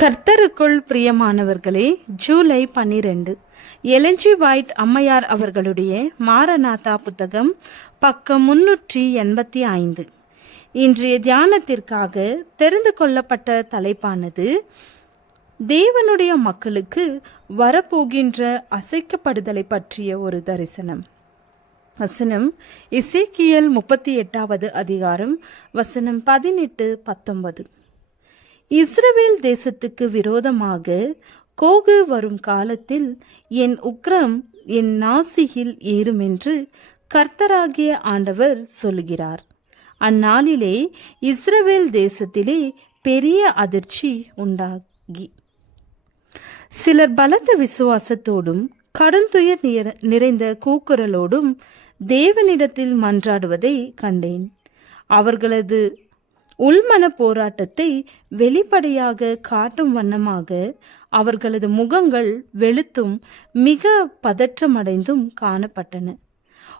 கர்த்தருக்குள் பிரியமானவர்களே, July 12 Elon G white அம்மையார் அவர்களுடைய மாரநாதா புத்தகம், பக்கம் 385. இன்றைய தியானத்திற்காக தெரிந்து கொள்ளப்பட்ட தலைப்பானது தேவனுடைய மக்களுக்கு வரப்போகின்ற அசைக்கப்படுதலை பற்றிய ஒரு தரிசனம். வசனம் எசேக்கியேல் 38வது அதிகாரம், வசனம் 18-19. இஸ்ரவேல் தேசத்துக்கு விரோதமாக கோகு வரும் காலத்தில் என் உக்கிரம் என் நாசியில் ஏறுமென்று கர்த்தராகிய ஆண்டவர் சொல்கிறார். அந்நாளிலே இஸ்ரவேல் தேசத்திலே பெரிய அதிர்ச்சி உண்டாகி சிலர் பலத்த விசுவாசத்தோடும் கடுந்துயர் நிறைந்த கூக்குரலோடும் தேவனிடத்தில் மன்றாடுவதை கண்டேன். அவர்களது உள்மன போராட்டத்தை வெளிப்படையாக காட்டும் வண்ணமாக அவர்களது முகங்கள் வெளுத்தும் மிக பதற்றமடைந்தும் காணப்பட்டன.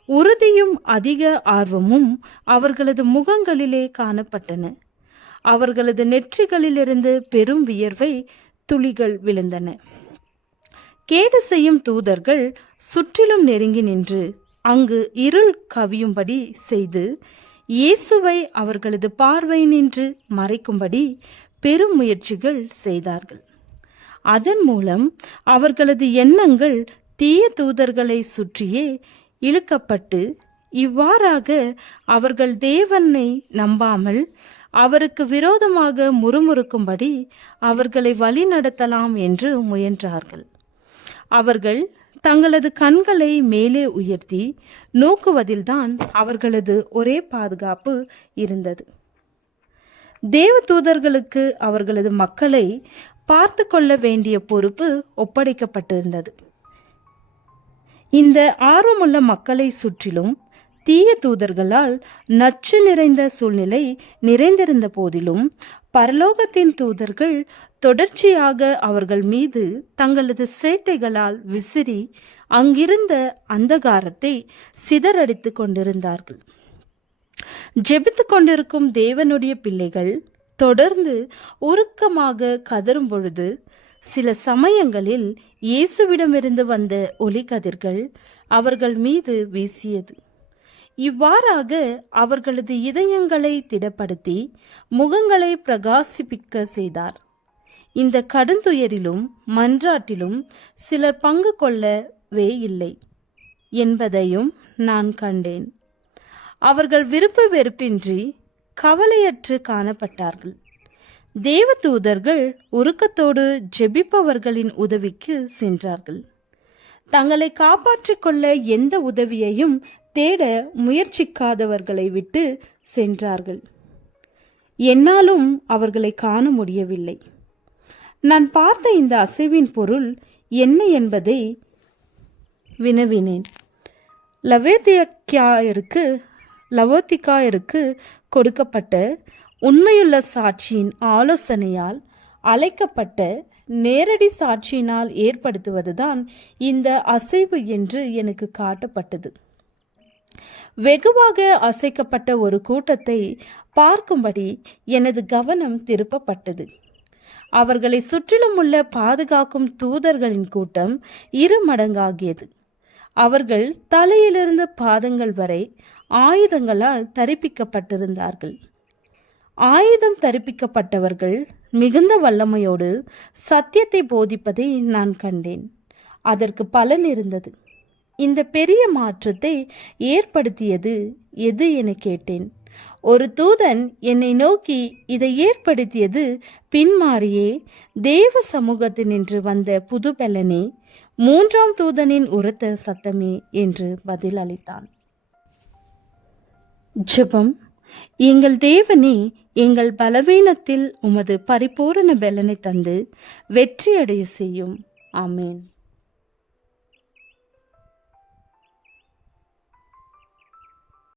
உறுதியும் அதிக ஆர்வமும் அவர்களது முகங்களிலே காணப்பட்டன. அவர்களது நெற்றிகளிலிருந்து பெரும் வியர்வை துளிகள் விழுந்தன. கேடு செய்யும் தூதர்கள் சுற்றிலும் நெருங்கி நின்று அங்கு இருள் கவியும்படி செய்து இயேசுவை அவர்களது பார்வை நின்று மறைக்கும்படி பெரும் முயற்சிகள் செய்தார்கள். அதன் மூலம் அவர்களது எண்ணங்கள் தீய தூதர்களை சுற்றியே இழுக்கப்பட்டு இவ்வாறாக அவர்கள் தேவனை நம்பாமல் அவருக்கு விரோதமாக முறுமுறுக்கும்படி அவர்களை வழி நடத்தலாம் என்று முயன்றார்கள். அவர்கள் தங்களது கண்களை மேலே உயர்த்தி நோக்குவதில்தான் அவர்களது ஒரே பாதுகாப்பு இருந்தது. தேவதூதர்களுக்கு அவர்களது மக்களை பார்த்து கொள்ள வேண்டிய பொறுப்பு ஒப்படைக்கப்பட்டிருந்தது. இந்த ஆர்வமுள்ள மக்களை சுற்றிலும் தீய தூதர்களால் நச்சு நிறைந்த சூழ்நிலை நிறைந்திருந்த போதிலும் பரலோகத்தின் தூதர்கள் தொடர்ச்சியாக அவர்கள் மீது தங்களது சேட்டைகளால் விசிறி அங்கிருந்த அந்தகாரத்தை சிதறடித்து கொண்டிருந்தார்கள். ஜெபித்து கொண்டிருக்கும் தேவனுடைய பிள்ளைகள் தொடர்ந்து உருக்கமாக கதறும் பொழுது சில சமயங்களில் இயேசுவிடமிருந்து வந்த ஒளிக்கதிர்கள் அவர்கள் மீது வீசியது. இவ்வாறாக அவர்களது இதயங்களை திடப்படுத்தி முகங்களை பிரகாசிப்பிக்க செய்தார். இந்த கடுந்துயரிலும் மன்றாட்டிலும் சிலர் பங்கு கொள்ளவே இல்லை என்பதையும் நான் கண்டேன். அவர்கள் விருப்பு வெறுப்பின்றி கவலையற்று காணப்பட்டார்கள். தேவதூதர்கள் உருக்கத்தோடு ஜெபிப்பவர்களின் உதவிக்கு சென்றார்கள். தங்களை காப்பாற்றிக் கொள்ள எந்த உதவியையும் தேட முயற்சிக்காதவர்களை விட்டு சென்றார்கள். என்னாலும் அவர்களை காண முடியவில்லை. நான் பார்த்த இந்த அசைவின் பொருள் என்ன என்பதை வினவினேன். லவோதிகாயருக்கு கொடுக்கப்பட்ட உண்மையுள்ள சாட்சியின் ஆலோசனையால் அழைக்கப்பட்ட நேரடி சாட்சியினால் ஏற்படுத்துவதுதான் இந்த அசைவு என்று எனக்கு காட்டப்பட்டது. வெகுவாக அசைக்கப்பட்ட ஒரு கூட்டத்தை பார்க்கும்படி எனது கவனம் திருப்பப்பட்டது. அவர்களை சுற்றிலும் உள்ள பாதுகாக்கும் தூதர்களின் கூட்டம் 2 மடங்காகியது. அவர்கள் தலையிலிருந்து பாதங்கள் வரை ஆயுதங்களால் தரிப்பிக்கப்பட்டிருந்தார்கள். ஆயுதம் தரிப்பிக்கப்பட்டவர்கள் மிகுந்த வல்லமையோடு சத்தியத்தை போதிப்பதை நான் கண்டேன். அதற்கு பலன் இருந்தது. இந்த பெரிய மாற்றத்தை ஏற்படுத்தியது எது என கேட்டேன். ஒரு தூதன் என்னை நோக்கி இதை ஏற்படுத்தியது பின்மாறியே தேவ சமூகத்தினின்று வந்த புது பலனே, 3ஆம் தூதனின் உரத்த சத்தமே என்று பதில் அளித்தான். ஜெபம். எங்கள் தேவனே, எங்கள் பலவீனத்தில் உமது பரிபூரண பலனை தந்து வெற்றியடைய செய்யும். ஆமேன்.